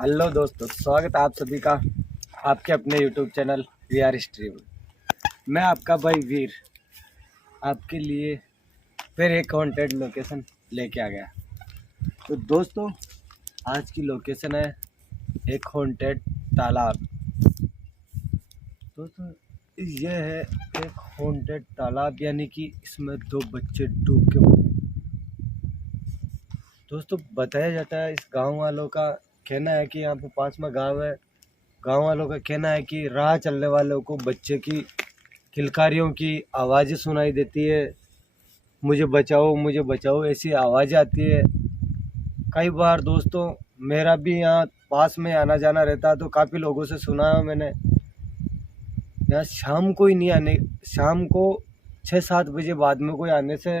Hello दोस्तों, स्वागत है आप सभी का आपके अपने YouTube चैनल वीआर स्ट्रीम। मैं आपका भाई वीर आपके लिए फिर एक हॉन्टेड लोकेशन लेके आ गया। तो दोस्तों, आज की लोकेशन है एक हॉन्टेड तालाब। दोस्तों, ये है एक हॉन्टेड तालाब, यानी कि इसमें 2 बच्चे डूब के मरे। दोस्तों, बताया जाता है, इस गांव वालों का कहना है कि यहाँ पे पास में गांव है। गांव वालों का कहना है कि राह चलने वालों को बच्चे की किलकारियों की आवाज़ें सुनाई देती है। मुझे बचाओ ऐसी आवाज़ें आती है। कई बार दोस्तों, मेरा भी यहाँ पास में आना जाना रहता है, तो काफ़ी लोगों से सुना है मैंने। यहाँ शाम को ही नहीं आने, शाम को 6-7 बजे बाद में कोई आने से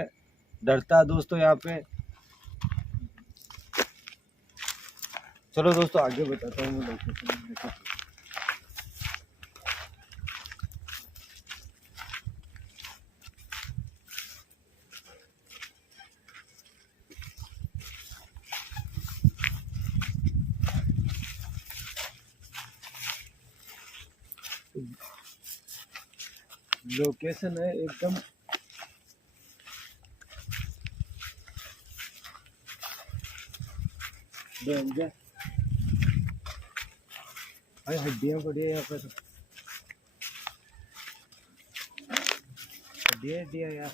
डरता है दोस्तों यहाँ पे। चलो दोस्तों, आगे बताता हूँ मैं लोकेशन। लोकेशन है एकदम डेंजर। भाई हड्डियाँ पड़ी है यहाँ पर, हड्डियाँ यार।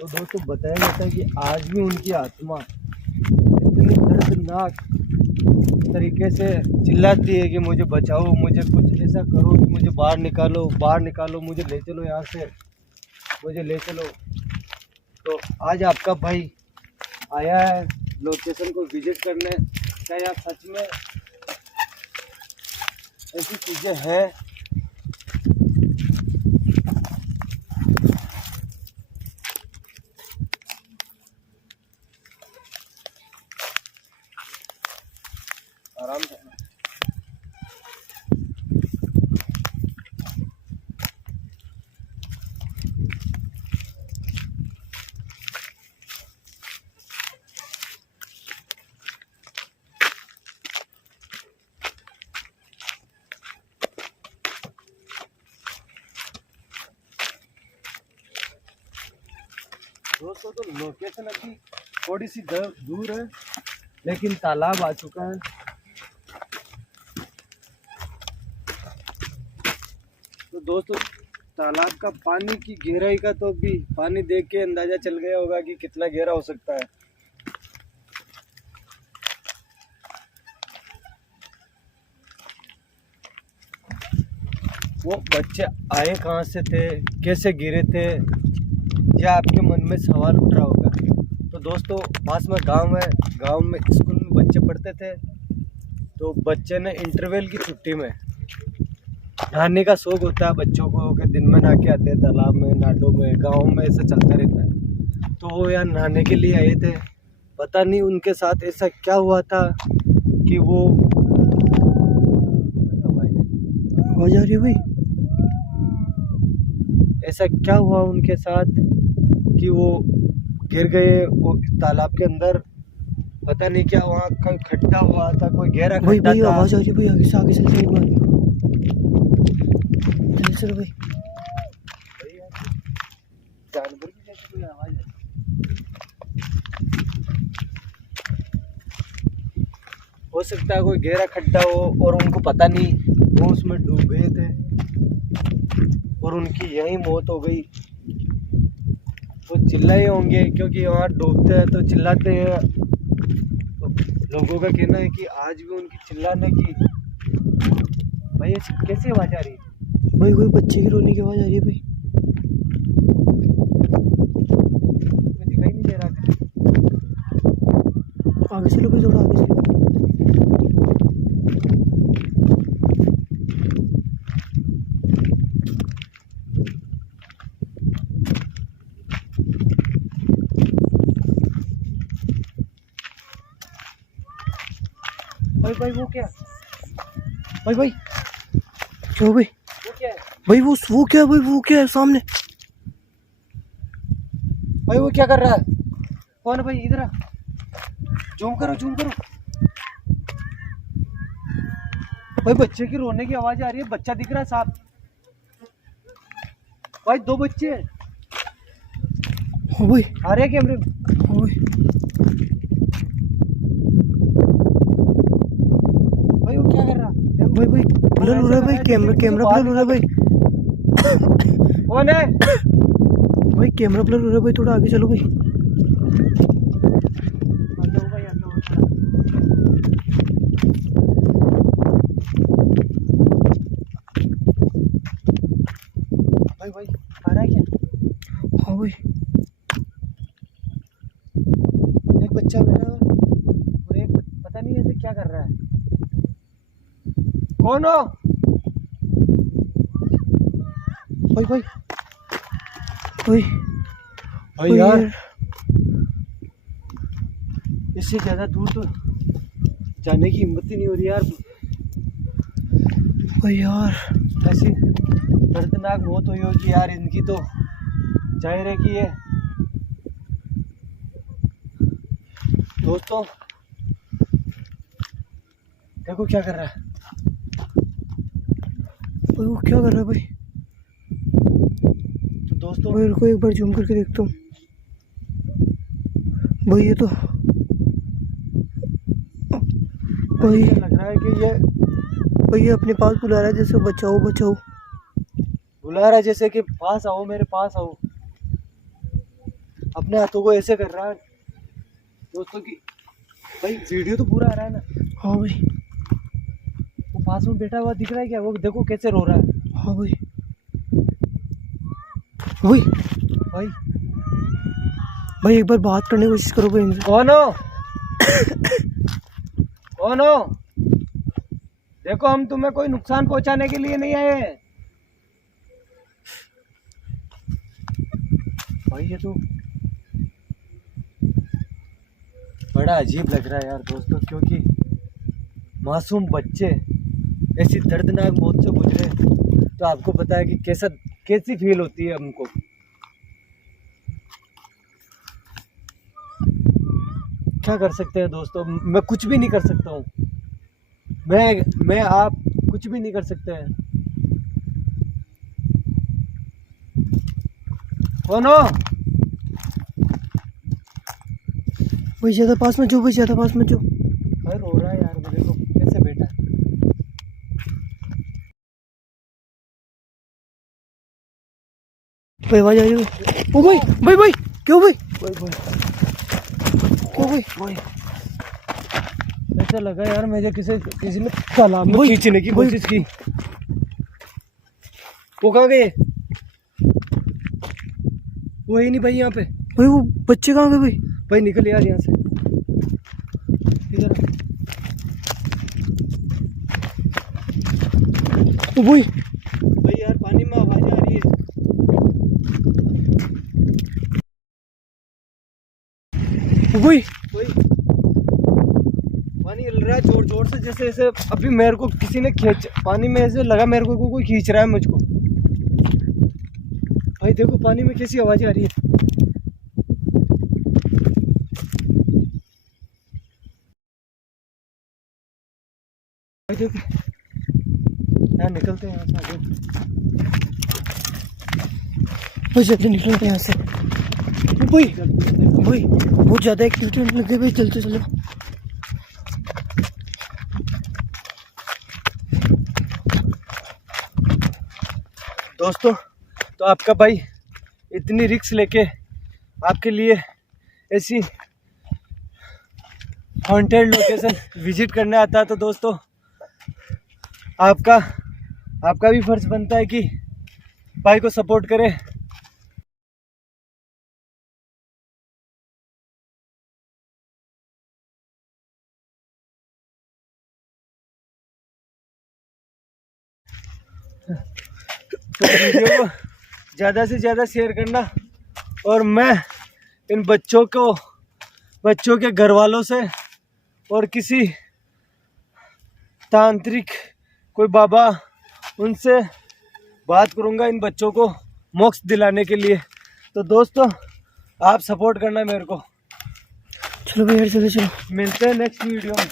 तो दोस्तों, बताया जाता है कि आज भी उनकी आत्मा इतनी दर्दनाक तरीके से चिल्लाती है कि मुझे बचाओ, मुझे कुछ ऐसा करो कि मुझे बाहर निकालो, मुझे ले चलो यहाँ से, मुझे ले चलो। तो आज आपका भाई आया है लोकेशन को विजिट करने। क्या यहाँ सच में ऐसी चीज़ें हैं? आराम से दोस्तों, तो लोकेशन अभी थोड़ी सी दूर है, लेकिन तालाब आ चुका है। तो दोस्तों, तालाब का पानी की गहराई का तो भी पानी देख के अंदाजा चल गया होगा कि कितना गहरा हो सकता है। वो बच्चे आए कहाँ से थे, कैसे गिरे थे, यह आपके मन में सवाल उठ रहा होगा। तो दोस्तों, पास में गांव है, गांव में स्कूल में बच्चे पढ़ते थे। तो बच्चे ने इंटरवल की छुट्टी में नहाने का शौक होता है बच्चों को, कि दिन में नहा के आते हैं तालाब में, नाडों में, गाँव में ऐसा चलता रहता है। तो वो यहाँ नहाने के लिए आए थे। पता नहीं उनके साथ ऐसा क्या हुआ था कि वो आवाज आ रही है भाई, ऐसा क्या हुआ उनके साथ कि वो गिर गए वो तालाब के अंदर। पता नहीं क्या वहाँ का खड्डा हुआ था, कोई गहरा भाई खड्डा भाई था। आवाज आ रही है भाई, आगे से चल एक बार। चलो भाई। जानवर की जैसी कोई आवाज है। हो सकता है कोई गहरा खड्डा हो और उनको पता नहीं, वो उसमें डूब गए थे और उनकी यही मौत हो गई। वो चिल्लाए होंगे क्योंकि वहाँ डूबते हैं तो चिल्लाते हैं। तो लोगों का कहना है कि आज भी उनकी चिल्लाने की भाई ऐसी कैसी आवाज आ रही है। भाई कोई बच्चे की रोने की आवाज आ रही है भाई। मुझे दिखाई नहीं दे रहा किसी। आगे चलो भाई, थोड़ा आगे चलो। भाई वो क्या, भाई भाई क्यों भाई? वो क्या है भाई वो क्या है भाई? वो क्या है सामने? भाई? वो क्या कर रहा है? कौन है भाई? इधर आ, जूम करो जूम करो। भाई बच्चे की रोने की आवाज आ रही है, बच्चा दिख रहा है साफ। भाई दो बच्चे हैं। हाँ भाई, आ रहे हैं कैमरे में। हाँ भाई। भाई वो क्या कर रहा है? भाई भाई ब्लर हो रहा है भाई, कैमरा ब्लर हो रहा है भाई। कौन है? भाई कैमरा ब्लर हो रहा है भाई, थोड़ा आगे चलो भाई। भाई भाई आ रहा है क्या? हाँ भाई। एक बच्चा बैठा है और एक पता नहीं ऐसे क्या कर रहा है। कौन हो? भाई भाई भाई भाई यार इससे ज्यादा दूर तो जाने की हिम्मत ही नहीं हो रही यार। भाई यार ऐसी दर्दनाक मौत हुई होगी यार इनकी, तो जाहिर है कि ये दोस्तों देखो क्या कर रहा है। भाई वो क्या कर रहा है भाई? तो दोस्तों भाई रुको एक बार जूम करके देखता हूँ। भाई ये तो भाई ऐसा लग रहा है कि ये भाई ये अपने पास बुला रहा है, जैसे बचाओ बचाओ बुला रहा है, जैसे कि पास आओ, मेरे पास आओ। अपने हाथों को ऐसे कर रहा है दोस्तों की। भाई वीडियो तो पूरा आ रहा है ना। हाँ भाई, वो पास में बैठा हुआ दिख रहा है क्या? वो देखो कैसे रो रहा है। हाँ भाई। भाई भाई भाई एक बार बात करने की कोशिश करो भाई इनसे। कौन हो? कौन हो? देखो हम तुम्हें कोई नुकसान पहुंचाने के लिए नहीं आए हैं। भाई ये तो बड़ा अजीब लग रहा है यार दोस्तों, क्योंकि मासूम बच्चे ऐसी दर्दनाक मौत से गुजरे तो आपको पता है कि कैसी फील होती है हमको। क्या कर सकते हैं दोस्तों, मैं कुछ भी नहीं कर सकता हूँ। मैं आप कुछ भी नहीं कर सकते हैं। कौन हो? भाई ज्यादा पास में जो, भाई ज्यादा पास में जो। भाई रो रहा है यार, वो देखो कैसे बैठा है। भाई आवाज आ रही है। ओ भाई भाई भाई क्यों भाई? क्यों भाई? भाई ऐसा लगा यार मुझे किसी ने तालाब में भाई, खींचने की भाई। कोशिश की। वो कहाँ गए? वो ही नहीं भाई यहाँ पे। भाई वो बच्चे कहाँ गए भाई? भाई निकल यार यहाँ से, इधर आ। ओ भाई भाई यार पानी में आवाज़ आ रही है। ओ भाई भाई पानी हिल रहा है जोर जोर से, जैसे ऐसे अभी मेरे को किसी ने खींच, पानी में ऐसे लगा मेरे को कोई खींच रहा है मुझको। भाई देखो पानी में कैसी आवाज़ आ रही है। देखो यहाँ निकलते हैं, यहाँ से आगे। भाई जल्दी निकलो यहाँ से। भाई भाई बहुत ज़्यादा एक्टिविटी होने लगे भाई, चलते चलो। दोस्तों तो आपका भाई इतनी रिस्क लेके आपके लिए ऐसी हॉन्टेड लोकेशन विजिट करने आता है, तो दोस्तों आपका भी फर्ज बनता है कि भाई को सपोर्ट करें। तो वीडियो को ज़्यादा से ज़्यादा शेयर करना, और मैं इन बच्चों के घर वालों से और किसी तांत्रिक कोई बाबा उनसे बात करूंगा इन बच्चों को मोक्ष दिलाने के लिए। तो दोस्तों आप सपोर्ट करना मेरे को। चलो भैया चलो चलो, मिलते हैं नेक्स्ट वीडियो में।